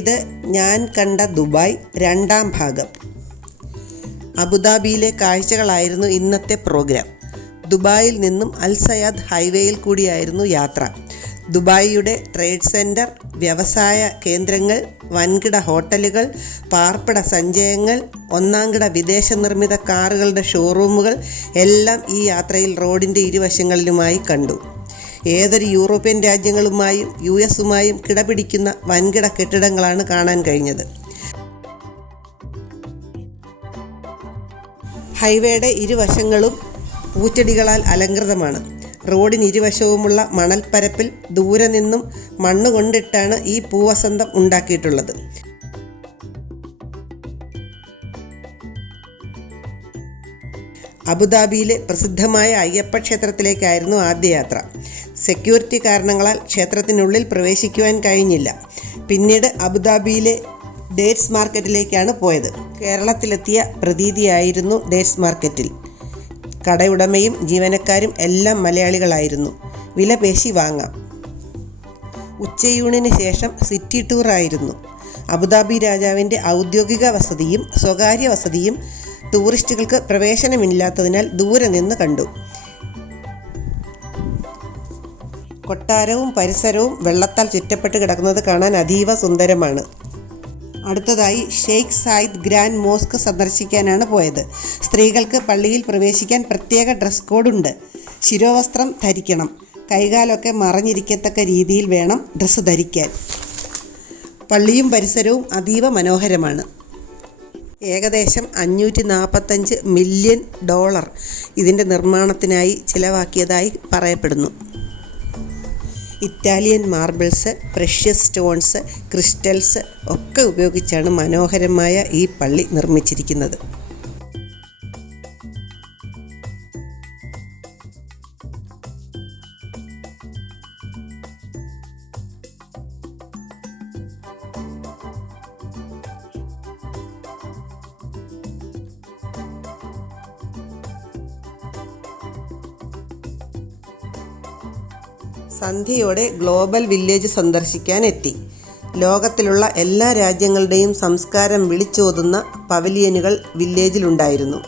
ഇത് ഞാൻ കണ്ട ദുബായ് രണ്ടാം ഭാഗം. അബുദാബിയിലെ കാഴ്ചകളായിരുന്നു ഇന്നത്തെ പ്രോഗ്രാം. ദുബായിൽ നിന്നും അൽ സയാദ് ഹൈവേയിൽ കൂടിയായിരുന്നു യാത്ര. ദുബായിയുടെ ട്രേഡ് സെൻറ്റർ, വ്യവസായ കേന്ദ്രങ്ങൾ, വൻകിട ഹോട്ടലുകൾ, പാർപ്പിട സഞ്ചയങ്ങൾ, ഒന്നാംകിട വിദേശ നിർമ്മിത കാറുകളുടെ ഷോറൂമുകൾ എല്ലാം ഈ യാത്രയിൽ റോഡിൻ്റെ ഇരുവശങ്ങളിലുമായി കണ്ടു. ഏതൊരു യൂറോപ്യൻ രാജ്യങ്ങളുമായും US-ഉമായും കിടപിടിക്കുന്ന വൻകിട കെട്ടിടങ്ങളാണ് കാണാൻ കഴിഞ്ഞത്. ഹൈവേയുടെ ഇരുവശങ്ങളും പൂച്ചെടികളാൽ അലങ്കൃതമാണ്. റോഡിന് ഇരുവശവുമുള്ള മണൽപ്പരപ്പിൽ ദൂരെ നിന്നും മണ്ണ് കൊണ്ടിട്ടാണ് ഈ പൂവസന്തം ഉണ്ടാക്കിയിട്ടുള്ളത്. അബുദാബിയിലെ പ്രസിദ്ധമായ അയ്യപ്പ ക്ഷേത്രത്തിലേക്കായിരുന്നു ആദ്യ യാത്ര. സെക്യൂരിറ്റി കാരണങ്ങളാൽ ക്ഷേത്രത്തിനുള്ളിൽ പ്രവേശിക്കുവാൻ കഴിഞ്ഞില്ല. പിന്നീട് അബുദാബിയിലെ ഡേറ്റ്സ് മാർക്കറ്റിലേക്കാണ് പോയത്. കേരളത്തിലെത്തിയ പ്രതീതിയായിരുന്നു ഡേറ്റ്സ് മാർക്കറ്റിൽ. കടയുടമയും ജീവനക്കാരും എല്ലാം മലയാളികളായിരുന്നു. വില പേശി വാങ്ങാം. ഉച്ചയൂണിന് ശേഷം സിറ്റി ടൂർ ആയിരുന്നു. അബുദാബി രാജാവിൻ്റെ ഔദ്യോഗിക വസതിയും സ്വകാര്യ വസതിയും ടൂറിസ്റ്റുകൾക്ക് പ്രവേശനമില്ലാത്തതിനാൽ ദൂരെ നിന്ന് കണ്ടു. കൊട്ടാരവും പരിസരവും വെള്ളത്താൽ ചുറ്റപ്പെട്ട് കിടക്കുന്നത് കാണാൻ അതീവ സുന്ദരമാണ്. അടുത്തതായി ഷെയ്ഖ് സായിദ് ഗ്രാൻഡ് മോസ്ക് സന്ദർശിക്കാനാണ് പോയത്. സ്ത്രീകൾക്ക് പള്ളിയിൽ പ്രവേശിക്കാൻ പ്രത്യേക ഡ്രസ് കോഡുണ്ട്. ശിരോവസ്ത്രം ധരിക്കണം. കൈകാലൊക്കെ മറഞ്ഞിരിക്കത്തക്ക രീതിയിൽ വേണം ഡ്രസ്സ് ധരിക്കാൻ. പള്ളിയും പരിസരവും അതീവ മനോഹരമാണ്. ഏകദേശം $545 മില്യൺ ഇതിൻ്റെ നിർമ്മാണത്തിനായി ചിലവാക്കിയതായി പറയപ്പെടുന്നു. Italian marbles, precious stones, crystals ഒക്കെ ഉപയോഗിച്ചാണ് മനോഹരമായ ഈ പള്ളി നിർമ്മിച്ചിരിക്കുന്നത്. സന്ധ്യയോടെ ഗ്ലോബൽ വില്ലേജ് സന്ദർശിക്കാൻ എത്തി. ലോകത്തിലുള്ള എല്ലാ രാജ്യങ്ങളുടെയും സംസ്കാരം വിളിച്ചോതുന്ന പവലിയനുകൾ വില്ലേജിലുണ്ടായിരുന്നു.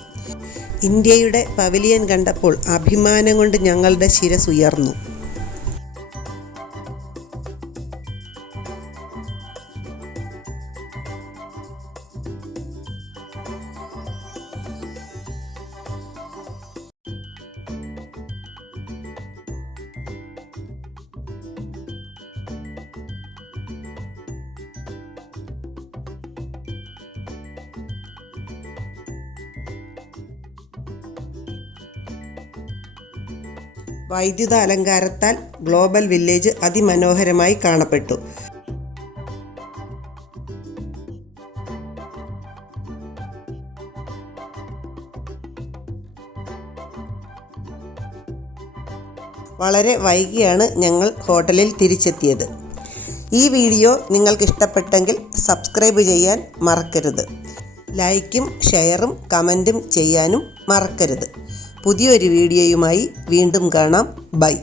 ഇന്ത്യയുടെ പവലിയൻ കണ്ടപ്പോൾ അഭിമാനം കൊണ്ട് ഞങ്ങളുടെ ശിരസുയർന്നു. വൈദ്യുത അലങ്കാരത്താൽ ഗ്ലോബൽ വില്ലേജ് അതിമനോഹരമായി കാണപ്പെട്ടു. വളരെ വൈകിയാണ് ഞങ്ങൾ ഹോട്ടലിൽ തിരിച്ചെത്തിയത്. ഈ വീഡിയോ നിങ്ങൾക്ക് ഇഷ്ടപ്പെട്ടെങ്കിൽ സബ്സ്ക്രൈബ് ചെയ്യാൻ മറക്കരുത്. ലൈക്കും ഷെയറും കമൻറ്റും ചെയ്യാനും മറക്കരുത്. പുതിയൊരു വീഡിയോയുമായി വീണ്ടും കാണാം. ബൈ.